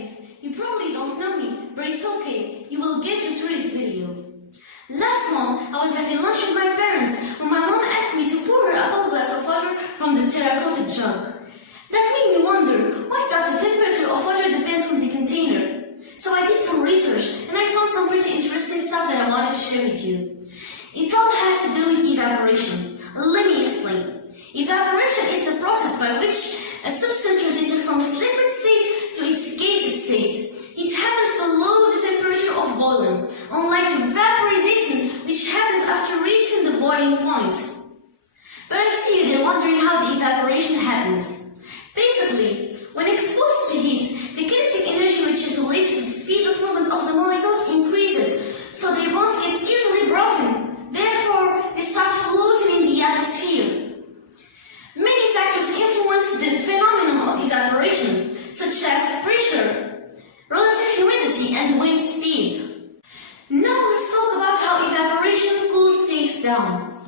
guys, you probably don't know me, but it's okay, you will get to this video. Last month, I was having lunch with my parents when my mom asked me to pour her a cold glass of water from the terracotta jug. That made me wonder, why does the temperature of water depend on the container? So I did some research and I found some pretty interesting stuff that I wanted to share with you. It all has to do with evaporation. Let me explain. Evaporation is the process by which a substance transitions from its liquid state to its gaseous state. It happens below the temperature of boiling, unlike vaporization, which happens after reaching the boiling point. But I see you there wondering how the evaporation happens. Basically, when exposed to heat, the kinetic energy, which is related to the speed of movement of the molecules, increases, so their bonds get easily broken. Therefore, they start floating in the atmosphere. Many factors influence the phenomenon of evaporation, such as pressure, relative humidity, and wind speed. Now let's talk about how evaporation cools things down.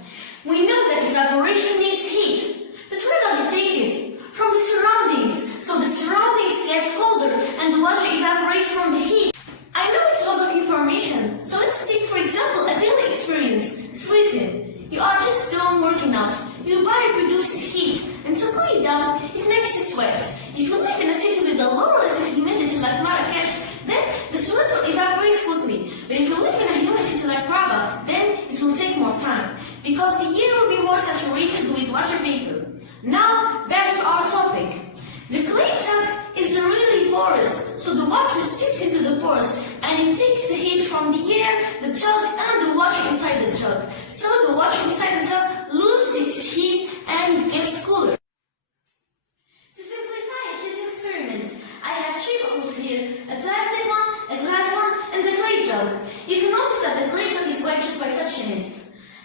We know that evaporation needs heat, but where does it take it? From the surroundings. So the surroundings get colder and the water evaporates from the heat. I know it's a lot of information, so let's take for example a daily experience, sweating. You are just done working out. Your body produces heat, and to cool it down, it makes you sweat. If you live in a city with a low relative humidity like Marrakesh, then the sweat will evaporate quickly. But if you live in a humid city like Rabat, then it will take more time, because the air will be more saturated with water vapor. Now, back to our topic. The clay jug is really porous, so the water seeps into the pores and it takes the heat from the air, the jug, and the water inside the jug. So the water inside the jug loses its heat and it gets cooler. To simplify this experiment, I have three bottles here, a plastic one, a glass one, and the clay jug. You can notice that the clay jug is white just by touching it.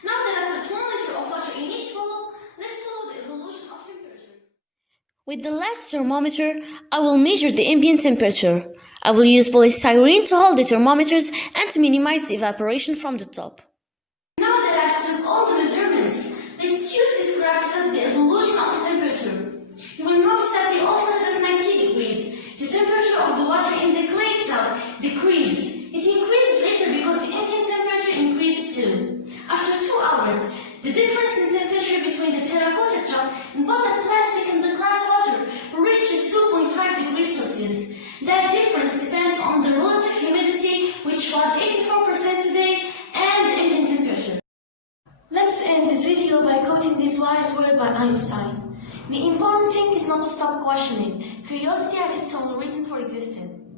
Now that I've put 1 liter of water in each bottle, let's follow the evolution of temperature. With the last thermometer, I will measure the ambient temperature. I will use polystyrene to hold the thermometers and to minimize the evaporation from the top. Now that I've took all the measurements, let's use this graph to study the evolution of the temperature. You will notice that they all started at 90 degrees. The temperature of the water in the clay jug decreased. It increased later because the ambient temperature increased too. After 2 hours, the difference in temperature between the terracotta jug and both the plastic and the glass water reaches 2.5 degrees Celsius. That difference depends on the relative humidity, which was 84% today, and the ambient temperature. Let's end this video by quoting this wise word by Einstein. The important thing is not to stop questioning. Curiosity has its own reason for existing.